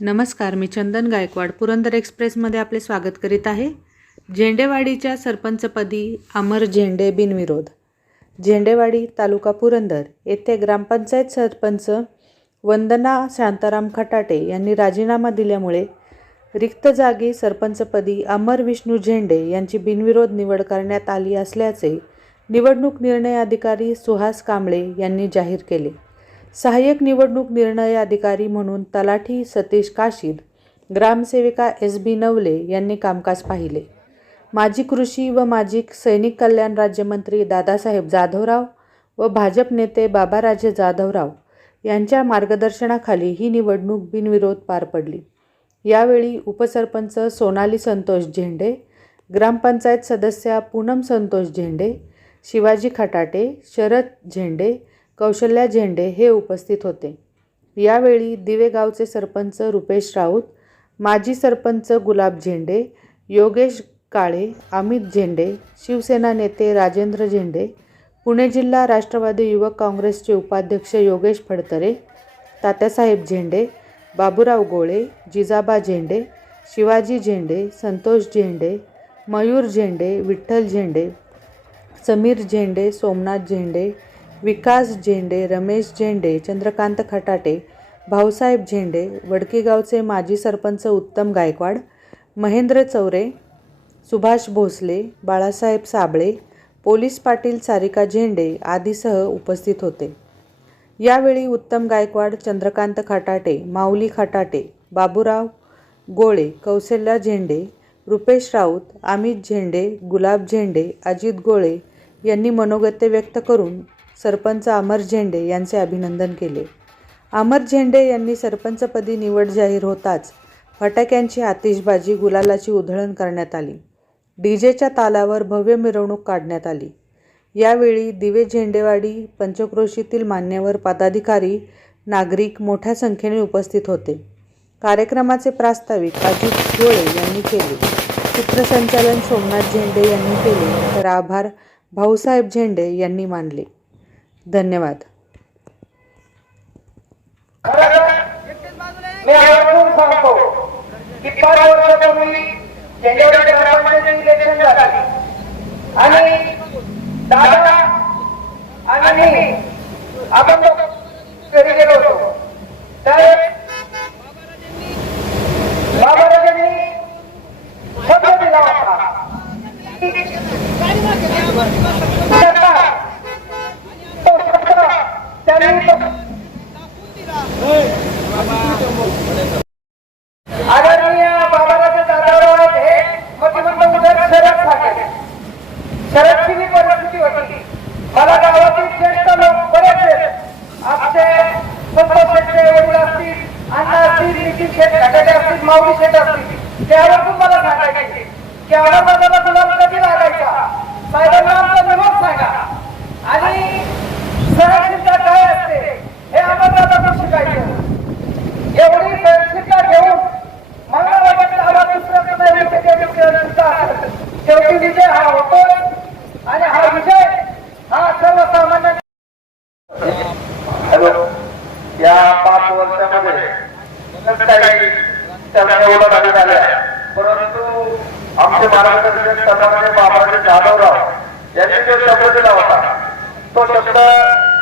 नमस्कार मी चंदन गायकवाड पुरंदर एक्सप्रेसमध्ये आपले स्वागत करीत आहे. झेंडेवाडीच्या सरपंचपदी अमर झेंडे बिनविरोध. झेंडेवाडी तालुका पुरंदर येथे ग्रामपंचायत सरपंच वंदना शांताराम खटाटे यांनी राजीनामा दिल्यामुळे रिक्त जागी सरपंचपदी अमर विष्णू झेंडे यांची बिनविरोध निवड करण्यात आली असल्याचे निवडणूक निर्णय अधिकारी सुहास कांबळे यांनी जाहीर केले. सहाय्यक निवडणूक निर्णय अधिकारी म्हणून तलाठी सतीश काशीद ग्रामसेविका एस बी नवले यांनी कामकाज पाहिले. माजी कृषी व माजी सैनिक कल्याण राज्यमंत्री दादासाहेब जाधवराव व भाजप नेते बाबाराजे जाधवराव यांच्या मार्गदर्शनाखाली ही निवडणूक बिनविरोध पार पडली. यावेळी उपसरपंच सोनाली संतोष झेंडे ग्रामपंचायत सदस्या पूनम संतोष झेंडे शिवाजी खटाटे शरद झेंडे कौशल्या झेंडे हे उपस्थित होते. यावेळी दिवेगावचे सरपंच रुपेश राऊत माजी सरपंच गुलाब झेंडे योगेश काळे अमित झेंडे शिवसेना नेते राजेंद्र झेंडे पुणे जिल्हा राष्ट्रवादी युवक काँग्रेसचे उपाध्यक्ष योगेश फडतरे तात्यासाहेब झेंडे बाबूराव गोळे जिजाबा झेंडे शिवाजी झेंडे संतोष झेंडे मयूर झेंडे विठ्ठल झेंडे समीर झेंडे सोमनाथ झेंडे विकास झेंडे रमेश झेंडे चंद्रकांत खटाटे भाऊसाहेब झेंडे वडकीगावचे माजी सरपंच उत्तम गायकवाड महेंद्र चौरे सुभाष भोसले बाळासाहेब साबळे पोलीस पाटील सारिका झेंडे आदीसह उपस्थित होते. यावेळी उत्तम गायकवाड चंद्रकांत खटाटे माऊली खटाटे बाबूराव गोळे कौशल्या झेंडे रुपेश राऊत अमित झेंडे गुलाब झेंडे अजित गोळे यांनी मनोगत्य व्यक्त करून सरपंच अमर झेंडे यांचे अभिनंदन केले. अमर झेंडे यांनी सरपंचपदी निवड जाहीर होताच फटाक्यांची आतिषबाजी गुलालाची उधळण करण्यात आली. डीजेच्या तालावर भव्य मिरवणूक काढण्यात आली. यावेळी दिवे झेंडेवाडी पंचक्रोशीतील मान्यवर पदाधिकारी नागरिक मोठ्या संख्येने उपस्थित होते. कार्यक्रमाचे प्रास्ताविक अजित गोळे यांनी केले. चित्रसंचालन सोमनाथ झेंडे यांनी केले. तर आभार भाऊसाहेब झेंडे यांनी मानले. धन्यवाद. मी सांगतो आणि दादा आणि आपण लोक घरी गेलो होतो तर बाबाराजांनी शब्द दिला होता की सरकार तो शब्द त्यांनी तो आदरणीय बाबाराजे दादाराव आहेत हे मतिमंद उदर शरद सांगेल शरदची मी परिस्थिती होती मला गावातील ज्येष्ठ लोक बरेचसे आमचे संतोष शेट्टे वडील असतील अण्णा असतील नितीन शेठ खटाटे असतील माऊली शेठ असतील मला सांगायचे? की अमरनाथाला गुलाब कधी लागायचा साहेबांना आमचा निरोप सांगा. आणि सहनशीलता काय असते हे अमरनाथातून शिकायचं. एवढी सहनशीलता घेऊन मला वाटतं दुसरं शेवटी विजय हा होतो आणि हा विजय हा सर्वसामान्य हॅलो या पाच वर्षामध्ये बरंच काही त्यांना निवडून झाल्या परंतु आमचे मार्गदर्शक तत्वाचे बाबाजी जाधवराव यांनी जो शब्द दिला होता तो शब्द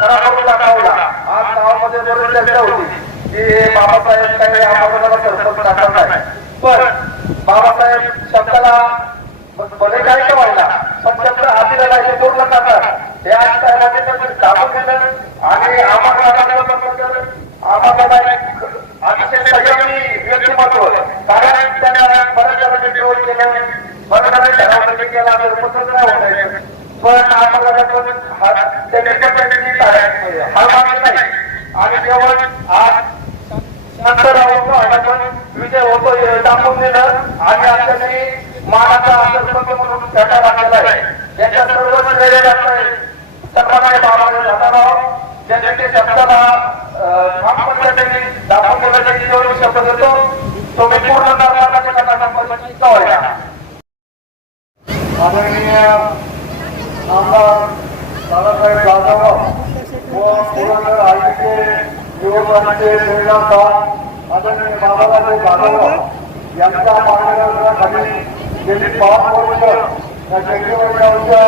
खरा करून दाखवला आज गावामध्ये बरीच चर्चा होती की बाबासाहेब काही आम्हाला सरपंच टाकणार नाही पण बाबासाहेब शब्दाला भले काय का व्हायला पण शब्द हातीला हे पूर्ण करतात हे आज साहेबांनी दाबून दिलं आणि आम्हाला आम्हाला एक अतिशय संयमी व्यक्तिमत्व कारण त्यांना बऱ्याच जणांनी निवड केलं बऱ्याच केला. तर पसंत नाही होत पण आम्हाला त्यांनी त्यांनी नाही. आणि केवळ आज आणि पण विजय होतो दाखवून दिलं. आणि आपल्याने मानाचा सरपंच म्हणून आहे. याच्या सर्व श्रेय ज्यांनी ते शब्दाला ठामपणे त्यांनी दाखवून दिलं त्यांनी शब्द देतो तो मी पूर्ण आदरणीय आमदार व पुरंदर युवकांचे आदरणीय बाबासाहेब यांच्या मार्गदर्शनाखाली गेली पाच वर्ष या जंगेवरच्या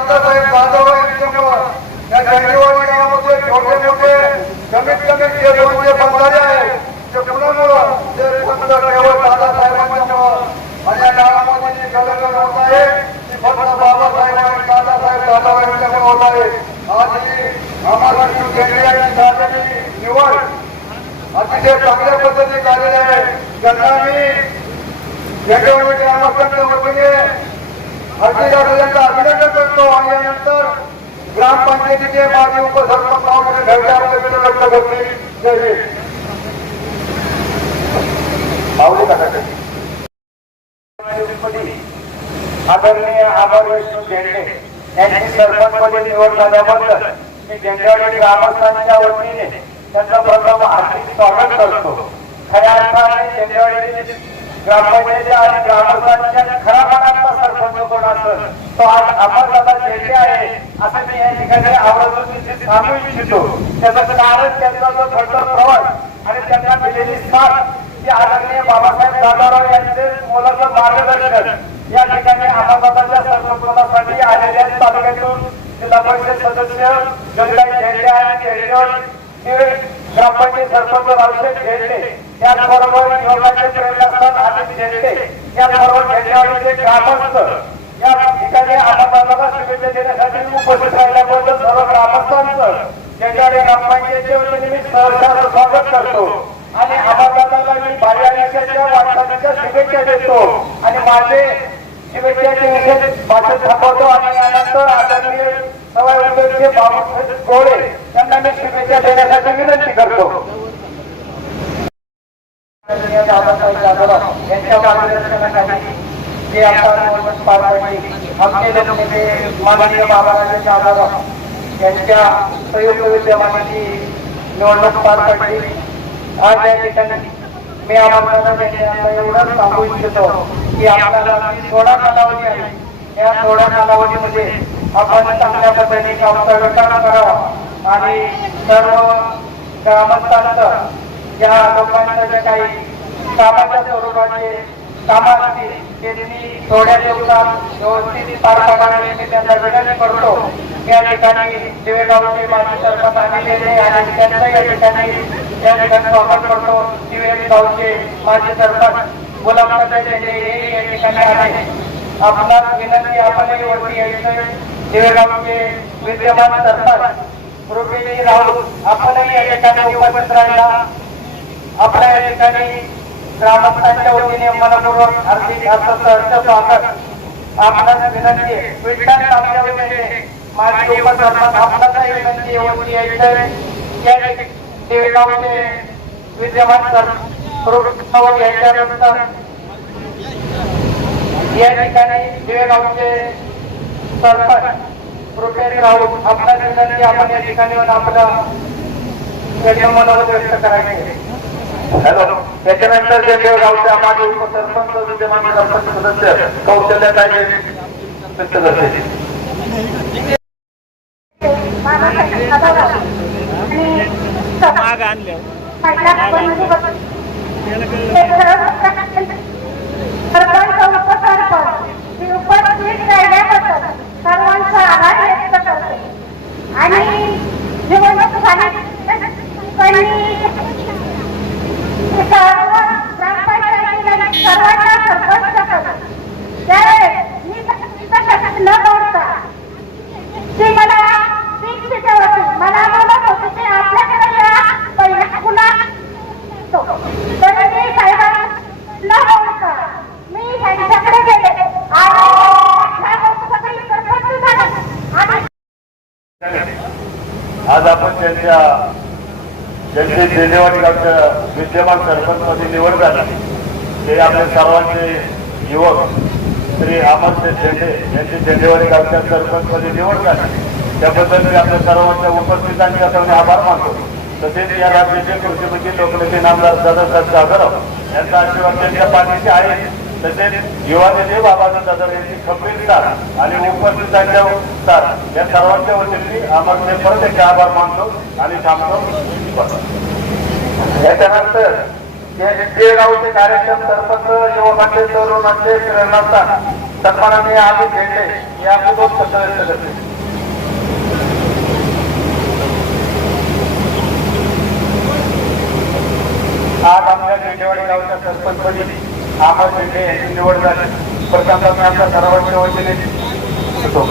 दादासाहेब जाधव यांच्यामुळं या ड्रेनेजवाडी गावामध्ये छोटे मोठे कमीत कमी जे दोनशे बंधारे आहेत ते पुण्यामुळं ते फक्त केवळ दादासाहेबांच्यामुळं आणि या गावामध्ये जी गलगल होत आहे ती फक्त बाबासाहेब आणि दादासाहेब जाधव होत आहे. आज ही आम्हाला केंद्रीय झालेली निवड अतिशय चांगल्या पद्धतीने झालेले आहे. त्यांना मी जगवणी ग्रामस्थांच्या वतीने अतिशय अभिनंदन करतो. आणि यानंतर ग्रामपंचायतीचे माजी उपसरपंच व्यक्त करते आदरणीय अमर विष्णू झेंडे यांची सरपंचपदी निवड झाल्याबद्दल मी झेंडेवाडी ग्रामस्थांच्या वतीने त्यांचं प्रथम हार्दिक स्वागत करतो. खऱ्या अर्थाने झेंडेवाडी ग्रामपंचायती आणि ग्रामस्थांच्या खरा मनातला सरपंच तो आज अमरदादा आहे असं मी या ठिकाणी सांगू इच्छितो. त्याचं कारण त्यांचा जो प्रवास आणि त्यांना दिलेली साथ की आदरणीय बाबासाहेब दादाराव यांचे मार्गदर्शन या ठिकाणी अहमदाबादच्या आलेल्या तालुक्यातून जिल्हा परिषद सदस्य गंगाई झेंडे आणि झेंडेवर ग्रामपंचायत सरपंच रावशेठ झेंडे त्याचबरोबर ग्रामस्थ या ठिकाणी शुभेच्छा देण्यासाठी उपस्थित राहिल्याबद्दल सर्व ग्रामस्थांचं वतीने मी स्वागत करतो आणि मी आयुष्याच्या वाटचालीच्या शुभेच्छा देतो आणि माझे शुभेच्छाचे विषय भाषण थांबवतो आणि यानंतर आदरणीय सवाई उद्योगचे गोळे त्यांना मी शुभेच्छा देण्यासाठी विनंती करतो आदरणीय दादासाहेब यांच्या मार्गदर्शनाखाली आता निवडणूक पार पडली आमचे लोकनेते माननीय यांच्या संयुक्त विद्यमानाची निवडणूक पार पडली आज या ठिकाणी मी आम्हाला एवढंच सांगू इच्छितो की आपल्याला थोडा कालावधी आहे या थोड्या कालावधीमध्ये आपण चांगल्या पद्धतीने कामचा विकास करावा आणि सर्व ग्रामस्थांचं या लोकांचं जे काही कामाच्या स्वरूपाचे कामं असतील त्यांनी थोड्या दिवसात व्यवस्थित पार पाडण्याची मी त्यांना विनंती करतो. या ठिकाणी दिवेगावचे माजी सरपंच आलेले आणि त्यांचा या ठिकाणी या ठिकाणी स्वागत करतो. दिवेगावचे माजी सरपंच गुलाबराव झेंडे हे या ठिकाणी आले आपणास विनंती आपणही वरती यायचं दिवेगावचे विद्यमान सरपंच रुपेली राऊत आपणही या ठिकाणी उपस्थित राहिला. आपल्या या ठिकाणी ग्रामस्थांच्या वतीने मनपूर्वक हार्दिक असं स्वागत. आपणास विनंती विठ्ठल तांबे वगैरे माझी उपसरपंच आपणासही विनंती होती या देवगावचे विद्यमान सर याच्यानंतर या ठिकाणी देवगावचे सरपंच रुपेश राऊत आपणास विनंती आपण या ठिकाणी येऊन आपला मनोगत व्यक्त करायचे. हॅलो. त्याच्यानंतर जे गावच्या माझे उपसरपंच विद्यमान सरपंच सदस्य माग आणल्या ही सर्वांचा आभार व्यक्त करते आणि निवडणूक आज आपण त्यांच्या ज्यांचे देदेवाडी गावच्या विद्यमान सरपंचमध्ये निवड झाली. ते आपले सर्वांचे युवक श्री अमरशेठ झेंडे यांची झेंडेवाडी गावच्या सरपंचमध्ये निवड झाली. त्याबद्दल मी आपल्या सर्वांच्या उपस्थितांचे आता मी आभार मानतो. तसेच या राज्याचे कृषीमंत्री लोकनेते नामदार दादासाहेब जाधव यांचा आशीर्वाद त्यांच्या पाठीशी आहे. तसेच युवा नेते बाबासाहेब जाधव यांची खंबीर आणि उपस्थितांच्या या सर्वांच्या वतीने आम्हाला परत एकदा आभार मानतो आणि थांबतो. याच्यानंतर जे गावचे कार्यक्रम सरपंच युवकांचे तरुणांचे प्रेरणास्थान सन्मानाने आम्ही घेतले या दोन शब्द व्यक्त करते आज आमच्या झेंडेवाडी गावच्या सरपंचपदी अमर झेंडे यांची निवड झाली. प्रथम आमच्या सर्वांच्या वतीने होतो.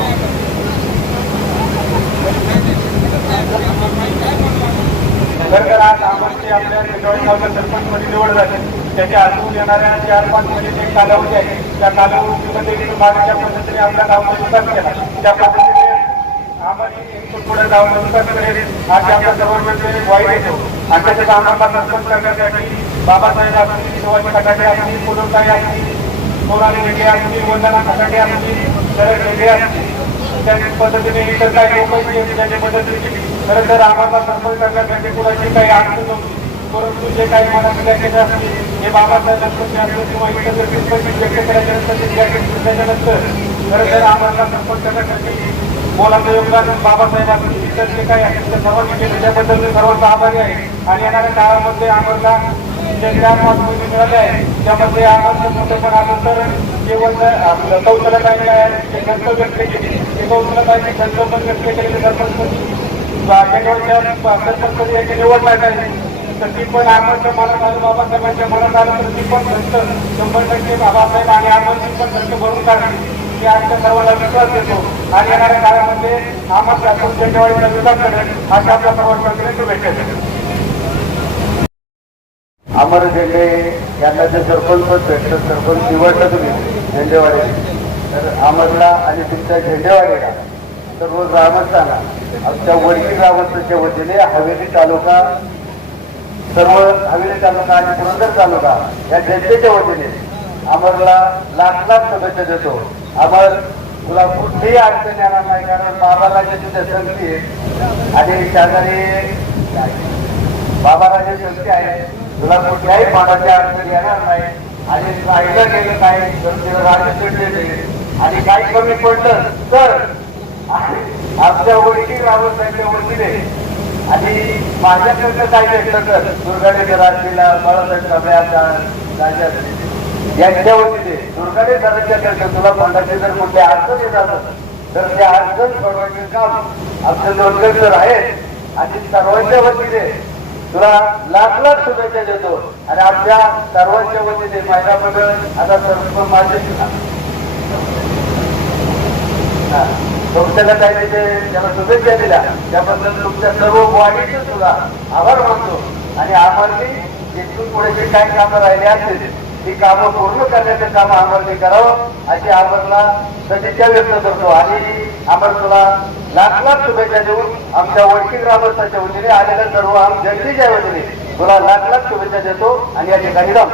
खरंतर आज आमची आपल्या झेंडेवाडी गावच्या सरपंचपदी निवड झाली. त्याच्या आतून येणाऱ्या चार पाच महिने जे कालावधी आहे त्या कालावधीमध्ये मागच्या पद्धतीने आपल्या गावाचा विकास केला. त्या पद्धतीने आम्हाला पुढे गावाचा विकास करेल. आज आपल्या सर्वांमध्ये वाईट येतो आणि त्याच्या आम्हाला सरपंच करण्यासाठी बाबासाहेब असतील शिवाजी खटाटे असतील पुलोताई असतील सोनाली रेड्डी असतील वंदना असतील शरद रेड्डी असतील त्या पद्धतीने इतर काही लोक त्याच्या पद्धतीने खरं तर आम्हाला संपर्क करण्यासाठी कुणाची काही अडचण नव्हती. परंतु जे काही मनात विचार असतील हे बाबासाहेब लक्ष्मी असतील किंवा इतर व्यक्ती व्यक्त करायच्यानंतर ते व्याख्या त्याच्यानंतर खरं तर आम्हाला सरपंच करण्यासाठी मोलाचं योगदान बाबासाहेब असतील इतर जे काही असतील त्या सर्वांनी केले. त्याबद्दल मी सर्वांचा आभारी आहे. आणि येणाऱ्या काळामध्ये आम्हाला जे ज्या पाच महिने मिळाले आहे त्यामध्ये आम्हाला मोठं पण आलं तर केवळ आपलं कौशल्य काय आहे ते खर्च व्यक्त केली. ते कौशल्य काय खर्च पण व्यक्त केलेले सरपंच केंद्राच्या सरपंच याची निवड नाही तर ती पण आम्हाला मनात आलं बाबासाहेबांच्या मनात आलं तर ती पण खर्च शंभर टक्के बाबासाहेब आणि आम्हाला पण भरून काढली मी आमच्या सर्वांना विश्वास देतो आणि येणाऱ्या काळामध्ये आम्हाला केंद्रवाडीचा विकास करेल अशा आपल्या सर्वांकडे शुभेच्छा देतो अमर झेंडे यांना जे सरपंच भेटलं सरपंच निवडलं तुम्ही झेंडेवाडीला तर अमरला आणि तुमच्या झेंडेवाडीला सर्व ग्रामस्थांना आमच्या वडकी ग्रामस्थांच्या वतीने हवेली तालुका सर्व हवेली तालुका आणि पुरंदर तालुका या जनतेच्या वतीने अमरला लाख लाख शुभेच्छा देतो. आम्हाला तुला कुठलीही अडचण येणार नाही कारण बाबाला जे तुझ्या आहे. आणि शेजारी बाबाला जे आहे. तुला कुठल्याही पाण्याची अडचण येणार नाही. आणि पाहिलं गेलं नाही तर आणि काही कमी पडलं तर आमच्या ओळखी ग्रामस्थांच्या वतीने आणि माझ्याकडनं काय सगळं. तर दुर्गाडे रात्रीला बाळासाहेब सभा यांच्या वतीने दुर्गाडे सरांच्याकडे तुला फंडाचे जर कुठले अडचण येत असेल तर त्या अडचण सोडवायचे काम आमचे दोनगड जर आहेत आणि सर्वांच्या वतीने तुला लाख लाख शुभेच्छा देतो. आणि आमच्या सर्वांच्या वतीने महिलामध्ये आता सर्व माझे तुमच्याला काही ते त्याला शुभेच्छा दिल्या. त्याबद्दल तुमच्या सर्व बॉडीचे सुद्धा आभार मानतो. आणि आम्हाला इथून पुढे जे काही कामं राहिली असतील ती कामं पूर्ण करण्याचं काम आम्हाला करावं अशी आम्हाला सदिच्छा व्यक्त करतो. आणि आम्हाला तुला लाख लाख शुभेच्छा देऊन आमच्या ओळखी ग्रामस्थांच्या वतीने आलेल्या सर्व आम जनतेच्या वतीने तुला लाख लाख शुभेच्छा देतो. आणि या ठिकाणी राम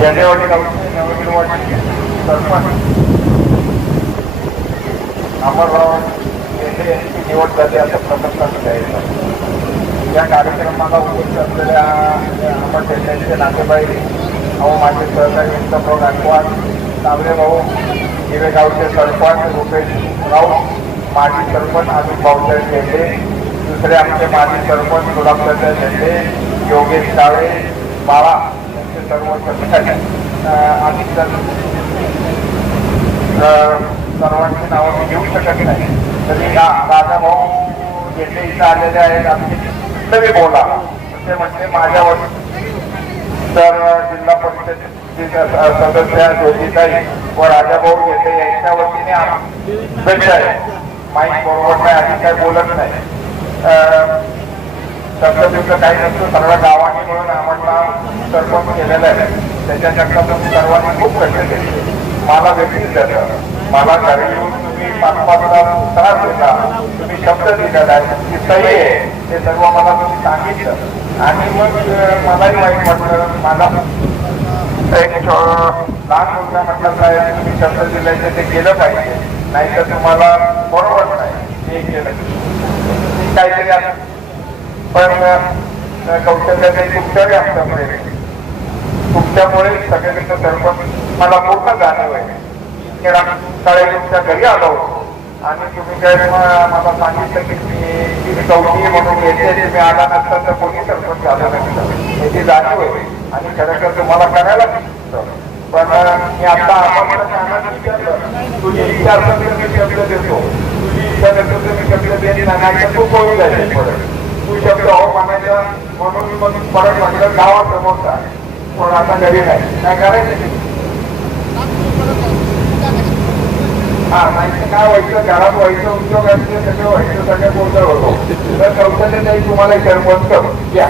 जानेवारी गावची नवनिर्वाचित सरपंच अमरराव यांची निवड झाली असं प्रकल्पात आहे. या कार्यक्रमाला उपस्थित असलेल्या अमर देशांचे नातेबाई अहो माझे सहकारी इंद्रभाऊ गायकवाड तांबरे भाऊ हिरे गावचे सरपंच रुपेश राऊत माजी सरपंच अजून भाऊसाहेब झेंडे दुसरे आमचे माजी सरपंच गुलाबदादा झेंडे योगेश काळे बाळा यांचे सर्व सदस्य आम्ही सर्वांची नावं मी घेऊ शकत नाही. तरी राजा भाऊ झेंडे इथं आलेले आहेत आमचे तरी बोला. ते म्हणजे माझ्यावर. तर जिल्हा परिषदेचे सदस्य ज्योतिताई व राजाभाऊ येते यांच्या वतीने आम- आहे. माईक बरोबर नाही आधी काय बोलत नाही. शब्दयुक्त काही नसतं सर्व गावांनी मिळून आम्हाला सरपंच केलेलं आहे. त्याच्याकरता तुम्ही सर्वांनी खूप कष्ट केले. मला व्यक्तीच देतात मला घरी येऊन तुम्ही पाच त्रास देता. तुम्ही शब्द दिलेला आहे. तुमची सही आहे. ते सर्व मला तुम्ही सांगितलं. आणि मग मलाही वाईट वाटलं. मला एक लहान मुलगा म्हटलं साहेब तुम्ही शब्द दिलाय तर ते केलं पाहिजे. नाही तर तुम्हाला बरोबर नाही. हे केलं. काहीतरी असत पण कौशल्याचे कुठच्याही असल्यामुळे तुमच्यामुळे सगळ्यांचं सर्व मला पूर्ण जाणीव आहे. खेळा सकाळी तुमच्या घरी आलो आणि तुम्ही काय मला सांगितलं की मी मी म्हणून येते तुम्ही आला नसता तर कोणी सरपंच आला नसतं याची जाणीव आहे. आणि खरं तर तुम्हाला करायला पण मी आता आपण तुझी इच्छा असेल तर मी शब्द देतो. तुझी इच्छा शब्द तू होऊन जायचे परत तू शब्द हो म्हणायचा म्हणून मग परत म्हटलं गावासमोरचा पण आता घरी नाही काय करायचं हा नाही काय व्हायचं घरात व्हायचं उद्योगाचे सगळं व्हायचं सगळं गोंधळ होतो तर कौशल्य नाही तुम्हाला सरपंच या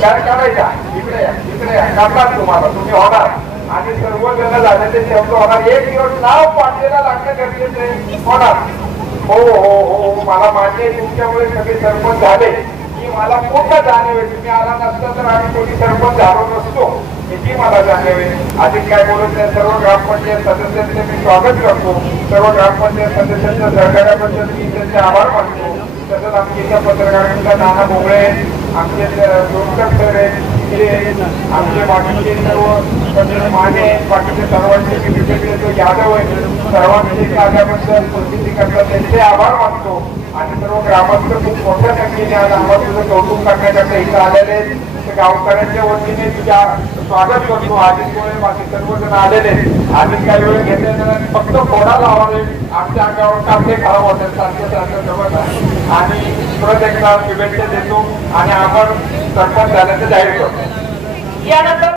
काय करायचा इकडे या इकडे या करणार तुम्हाला तुम्ही होणार आणि सर्व जण झाले ते शब्द होणार एक दिवस नाव पाठलेला लागणं गरजेचं होणार हो हो हो हो. मला मान्य तुमच्यामुळे सगळे सरपंच झाले. की मला पूर्ण जाणीव आहे तुम्ही आला नसता तर आम्ही कोणी सरपंच झालो नसतो. याची मला जाणीव आहे अधिक काय बोलत नाही सर्व ग्रामपंचायत सदस्यांचे मी स्वागत करतो. सर्व ग्रामपंचायत सदस्यांच्या सहकार्याबद्दल मी त्यांचे आभार मानतो. तसंच आमच्या इथं पत्रकारांचा नाना भोगळे आमचे दोनकर सर आहेत सर्व सगळे माने पाठीचे सर्वांचे मी वेगवेगळे जो यादव आहे सर्वांचे आल्याबद्दल प्रसिद्धी करतात त्यांचे आभार मानतो. आणि सर्व ग्रामस्थ खूप मोठ्या संख्येने आज आम्हाला कौतुक करण्यासाठी इथं आलेले गावकऱ्यांच्या वतीने तुझ्या स्वागत करतो. आदित्यमुळे बाकी सर्वजण आलेले आहेत. काही वेळ घेतल्यानंतर फक्त फोडा लावावे आमच्या अंगावर कापडे खराब होतात सारखे सारखं जवळ आणि परत एकदा शुभेच्छा देतो आणि आपण सरपंच झाल्याचं जाहीर करतो. यानंतर